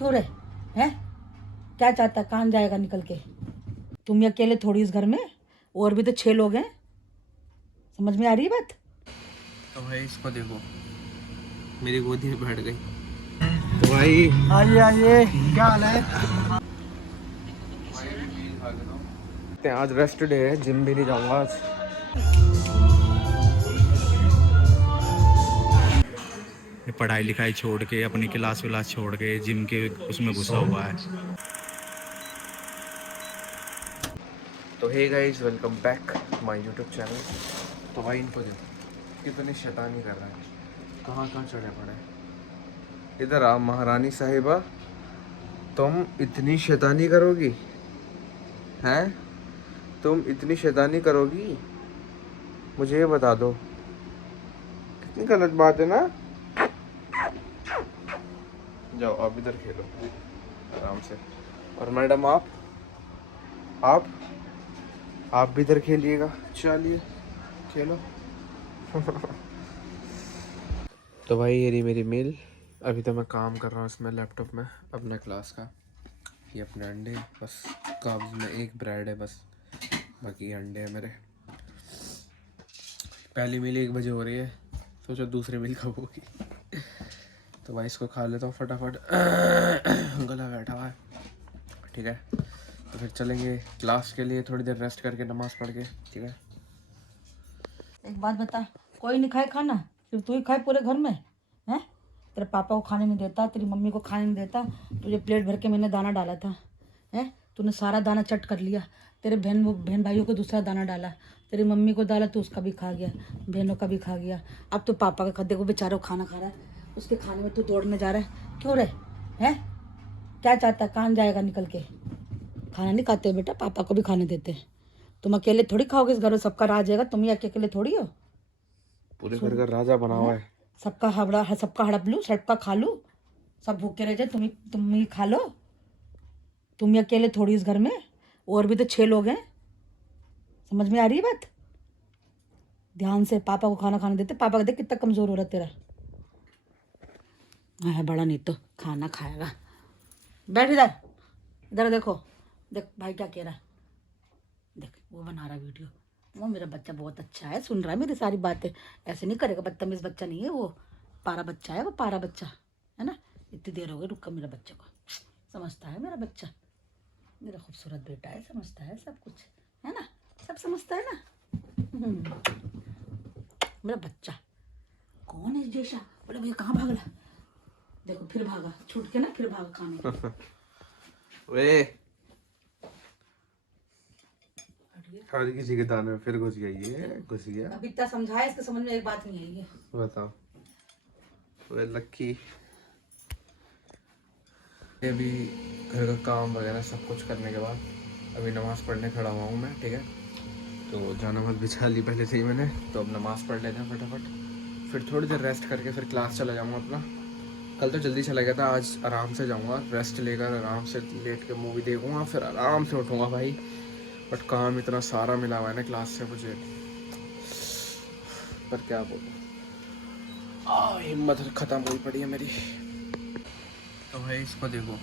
क्यों रे? हैं? क्या चाहता है? कहाँ जाएगा निकल के? तुम ही अकेले थोड़ी इस घर में, और भी तो 6 लोग हैं। समझ में आ रही है बात? तो भाई इसको देखो, मेरी गोदी में बैठ गई। तो भाई आइए आइए, क्या हाल है? आज रेस्ट डे है, जिम भी नहीं जाऊंगा आज। पढ़ाई लिखाई छोड़ के, अपनी क्लास विलास छोड़ के जिम के उसमें घुसा हुआ है। तो hey guys, welcome back my YouTube channel. तो भाई इनको देखो कितनी शैतानी कर रहा है, कहाँ कहाँ चढ़े पड़े। इधर आ महारानी साहिबा, तुम इतनी शैतानी करोगी? हैं? तुम इतनी शैतानी करोगी? मुझे ये बता दो, कितनी गलत बात है ना। जाओ आप इधर खेलो आराम से। और मैडम आप आप भी इधर खेलिएगा, चलिए खेलो। तो भाई ये रही मेरी मेल। अभी तो मैं काम कर रहा हूँ इसमें लैपटॉप में अपने क्लास का। ये अपने अंडे, बस काब्स में एक ब्रेड है बस, बाकी अंडे हैं मेरे। पहली मील 1 बजे हो रही है, सोचो दूसरी मील कब होगी। तो भाई इसको खा लेता हूँ फटाफट। गला बैठा हुआ है, ठीक है। तो फिर चलेंगे क्लास के लिए, थोड़ी देर रेस्ट करके नमाज़ पढ़ के, ठीक है। एक बात बता, कोई नहीं खाए खाना? सिर्फ तू ही खाए पूरे घर में? हैं? तेरे पापा को खाने नहीं देता, तेरी मम्मी को खाने नहीं देता। तुझे प्लेट भर के मैंने दाना डाला था, हैं? तूने सारा दाना चट कर लिया। तेरे बहन भाइयों को दूसरा दाना डाला, तेरी मम्मी को डाला तो उसका भी खा गया, बहनों का भी खा गया। अब तो पापा का देखो बेचारा खाना खा रहा है, उसके खाने में तू दौड़ने जा रहा है। क्यों रे? हैं? क्या चाहता है? कहाँ जाएगा निकल के? खाना नहीं खाते बेटा, पापा को भी खाने देते हैं। तुम अकेले थोड़ी खाओगे, इस घर में सबका राज है, तुम ही अकेले थोड़ी हो। पूरे घर का राजा बना हुआ है। सबका हड़प लूँ, सबका खा लूँ, सब भूखे रह जाए, तुम ही खा लो। तुम ही अकेले थोड़ी इस घर में, और भी तो 6 लोग हैं। समझ में आ रही है बात? ध्यान से पापा को खाना खाने देते। पापा का देख कितना कमजोर हो रहा है तेरा। है बड़ा, नहीं तो खाना खाएगा। बैठ इधर, इधर देखो, देख भाई क्या कह रहा है। देख वो बना रहा वीडियो। वो मेरा बच्चा बहुत अच्छा है, सुन रहा है मेरी सारी बातें। ऐसे नहीं करेगा, बदतमीज बच्चा नहीं है वो, पारा बच्चा है वो, पारा बच्चा है ना। इतनी देर हो गई रुका मेरा बच्चे को, समझता है मेरा बच्चा। मेरा खूबसूरत बेटा है, समझता है सब कुछ, है ना, सब समझता है ना। मेरा बच्चा कौन है जैसा? बोले भैया कहाँ भाग रहा? देखो फिर भागा, छूट के ना, फिर भागा खाने। वे हर किसी के दाने में फिर घुस गया, ये घुस गया। अभी इतना समझाया, इसके समझ में एक बात नहीं आई है। बताओ वे लक्की। अभी घर का काम वगैरह सब कुछ करने के बाद अभी नमाज़ पढ़ने खड़ा हुआ हूँ मैं, ठीक है। तो जाना मत बिछा ली पहले से ही मैंने, तो अब नमाज़ पढ़ लेते हैं फटाफट, फिर थोड़ी देर रेस्ट करके फिर क्लास चला जाऊँगा अपना। कल तो जल्दी चला गया था, आज आराम से जाऊँगा, रेस्ट लेकर आराम से लेट के मूवी देखूँगा, फिर आराम से उठूँगा भाई। बट काम इतना सारा मिला हुआ है ना क्लास से मुझे, पर क्या बोलूँ, हिम्मत ख़त्म हुई पड़ी है मेरी। तो भाई इसको देखो,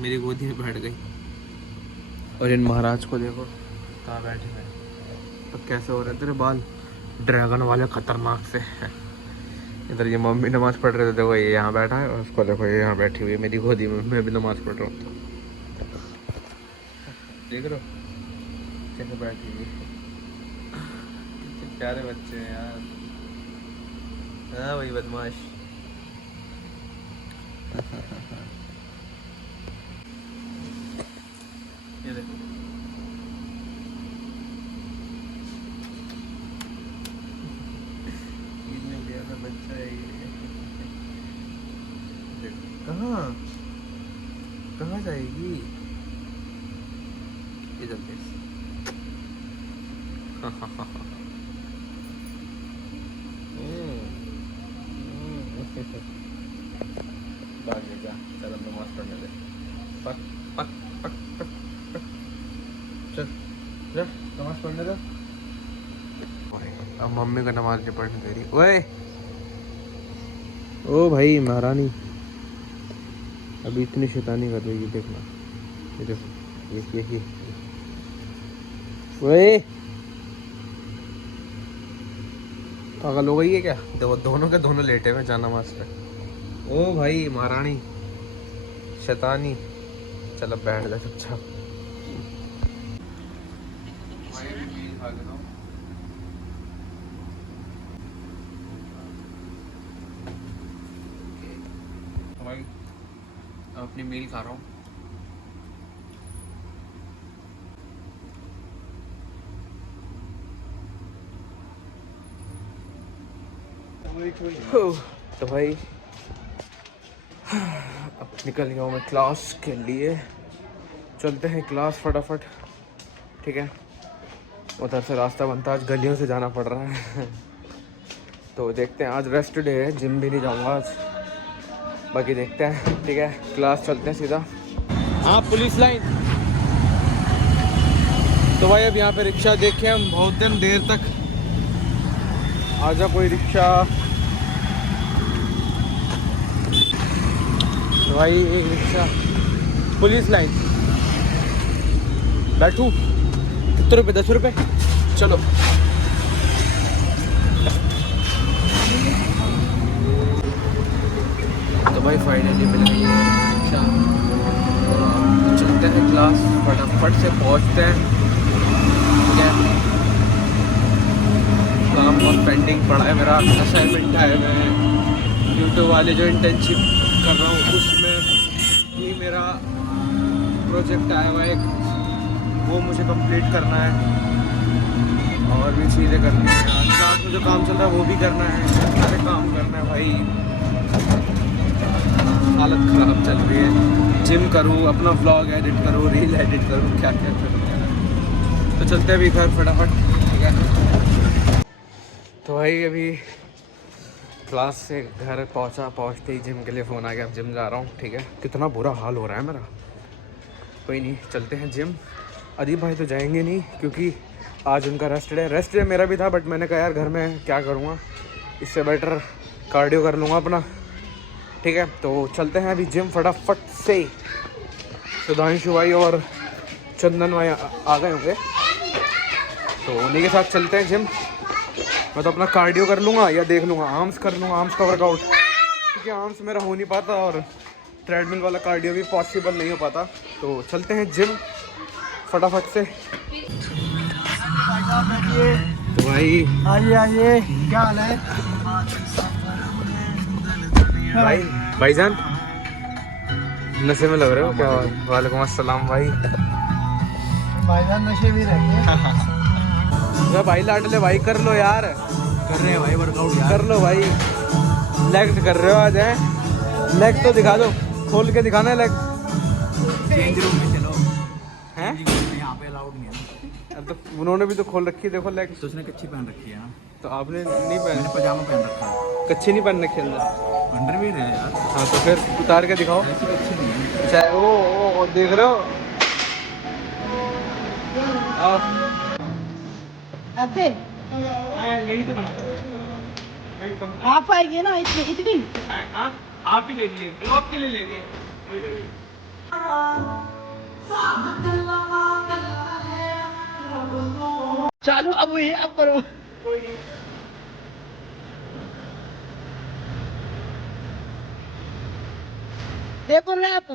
मेरी गोदी में बैठ गई। और इन महाराज को देखो कहाँ बैठे हैं। तो कैसे हो रहे हैं तेरे बाल, ड्रैगन वाले खतरनाक से। इधर ये मम्मी नमाज़ पढ़ रहे थे, देखो ये यहाँ बैठा है, और उसको देखो ये यहाँ बैठी हुई है मेरी गोदी में, मैं भी नमाज़ पढ़ रहा हूँ। देख रहे हो कैसे बैठी हुई, प्यारे बच्चे हैं यार। हाँ वही बदमाश। ये देखो इतने प्यारा बच्चा है ये। कहाँ कहाँ जाएगी ये, जल्दी। भागेगा, चल हम नमाज़ पढ़ने दे। पक पक पक पक पक, चल जा नमाज़ पढ़ने दे। अब मम्मी का नमाज़ नहीं पढ़ने दे रही। ओए ओ भाई महारानी, अभी इतनी शैतानी कर रही है, देखना ये देखो, ये ओए पागल हो गई है क्या? दोनों के दोनों लेटे हुए जाना मास्टर। ओ भाई महारानी शैतानी, चल अब बैठ जा चुपचाप। भाई अपनी मील खा रहा हूँ। तो भाई अब निकल गया हूँ मैं क्लास के लिए। चलते हैं क्लास फटाफट, ठीक है। उधर से रास्ता बनता है, आज गलियों से जाना पड़ रहा है। तो देखते हैं, आज रेस्ट डे है, जिम भी नहीं जाऊँगा आज, बाकी देखते हैं, ठीक है। क्लास चलते हैं सीधा। हाँ पुलिस लाइन। तो भाई अब यहाँ पे रिक्शा देखे हम बहुत देर तक, आजा कोई रिक्शा। तो भाई एक रिक्शा, पुलिस लाइन, बैठूं? कितने रुपए? 10 रुपये, चलो। तो भाई फाइनली मिल गई है रिक्शा, चलते हैं क्लास, फटाफट से पहुंचते हैं, ठीक है। काम बहुत पेंडिंग पड़ा है मेरा, असाइनमेंट है, मैं यूट्यूब वाले जो इंटर्नशिप कर रहा हूँ उसमें ही मेरा प्रोजेक्ट आया हुआ है, वो मुझे कंप्लीट करना है, और भी चीज़ें करनी है। क्लास में जो काम चल रहा है वो भी करना है, सारे काम करना है भाई। हालत ख़राब चल रही है। जिम करूँ, अपना व्लॉग एडिट करूँ, रील एडिट करूँ, क्या क्या करूँ। तो चलते हैं अभी घर फटाफट, ठीक है। तो भाई अभी क्लास से घर पहुंचते ही जिम के लिए फ़ोन आ गया, अब जिम जा रहा हूँ, ठीक है। कितना बुरा हाल हो रहा है मेरा, कोई नहीं, चलते हैं जिम। अदीब भाई तो जाएंगे नहीं क्योंकि आज उनका रेस्ट डे मेरा भी था, बट मैंने कहा यार घर में क्या करूँगा, इससे बेटर कार्डियो कर लूँगा अपना, ठीक है। तो चलते हैं अभी जिम फटाफट से। सुधांशु भाई और चंदन भाई आ गए होंगे, तो उन्हीं के साथ चलते हैं जिम। मैं तो अपना कार्डियो कर लूँगा या देख लूँगा, आर्म्स कर लूँगा, आर्म्स का वर्कआउट, क्योंकि आर्म्स मेरा हो नहीं पाता और ट्रेडमिल वाला कार्डियो भी पॉसिबल नहीं हो पाता। तो चलते हैं जिम फटाफट से। तो भाई आइए आइए, क्या हाल है? भाईजान नशे में लग रहे हो क्या? वालेकुम अस्सलाम भाई। भाईजान नशे भी रहते हैं। भाई लाडले भाई कर लो यार, कर रहे हैं भाई वर्कआउट यार। कर लो भाई। लेग कर रहे हो आज, है लेग तो दिखा दो, खोल के दिखाना है लेग। चेंज रूम में चलो, हैं? यहाँ पे अलाउड नहीं है। अब तो उन्होंने भी तो खोल रखी है, देखो लेग। तो उसने कच्ची पहन रखी है ना, तो आपने नहीं पहन, मैंने पजामा पहन रखा है। कच्ची नहीं पहन रखी अंदर? अंडरवियर है यार। हाँ तो फिर उतार के दिखाओ। ऐसी कच्ची नहीं है। अच्छा ओ देख रहे हो आप? आप आएंगे ना इतनी आप ही ले लिए, आपके लिए ले लिए। चालू, अब ये अब करो। देखो रैप,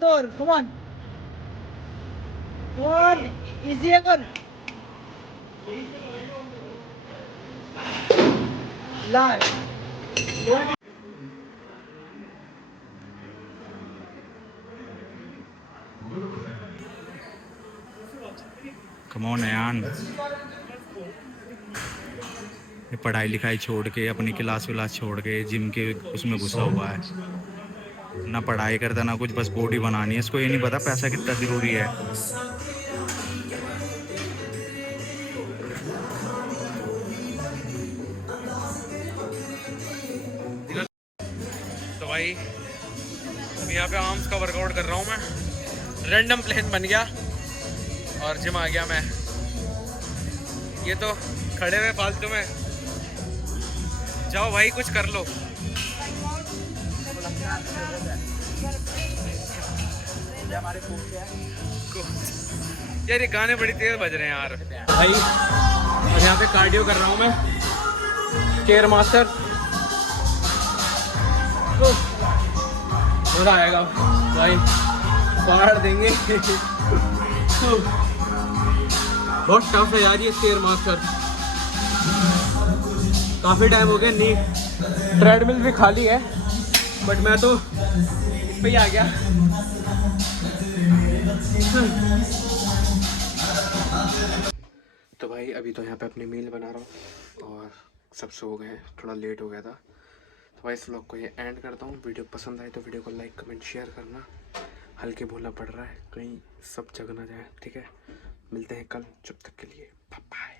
दौर कम ऑन, इजी है कर लाइव। कम ऑन यान, ये पढ़ाई लिखाई छोड़ के, अपनी क्लास विलास छोड़ के जिम के उसमें घुसा हुआ है। ना पढ़ाई करता ना कुछ, बस बॉडी बनानी है। इसको ये नहीं पता पैसा कितना ज़रूरी है। तो भाई अभी यहाँ पे आर्म्स का वर्कआउट कर रहा हूँ मैं। रैंडम प्लेन बन गया और जिम आ गया मैं। ये तो खड़े हुए फालतू में, जाओ भाई कुछ कर लो। यार ये गाने बड़ी तेज बज रहे हैं यार भाई। और यहाँ पे कार्डियो कर रहा हूँ मैं, स्टेयर मास्टर। मजा आएगा भाई, फाड़ देंगे। बहुत टफ है यार ये स्टेयर मास्टर। काफी टाइम हो गया, नी ट्रेडमिल भी खाली है, बट मैं तो इस पे ही आ गया। तो भाई अभी तो यहाँ पे अपनी मील बना रहा हूँ और सब सो गए हैं, थोड़ा लेट हो गया था। तो भाई इस व्लॉग को ये एंड करता हूँ। वीडियो पसंद आए तो वीडियो को लाइक कमेंट शेयर करना। हल्के भूलना पड़ रहा है, कहीं सब जग ना जाए, ठीक है। मिलते हैं कल, जब तक के लिए bye.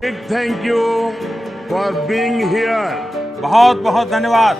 Big thank you for being here. बहुत बहुत धन्यवाद।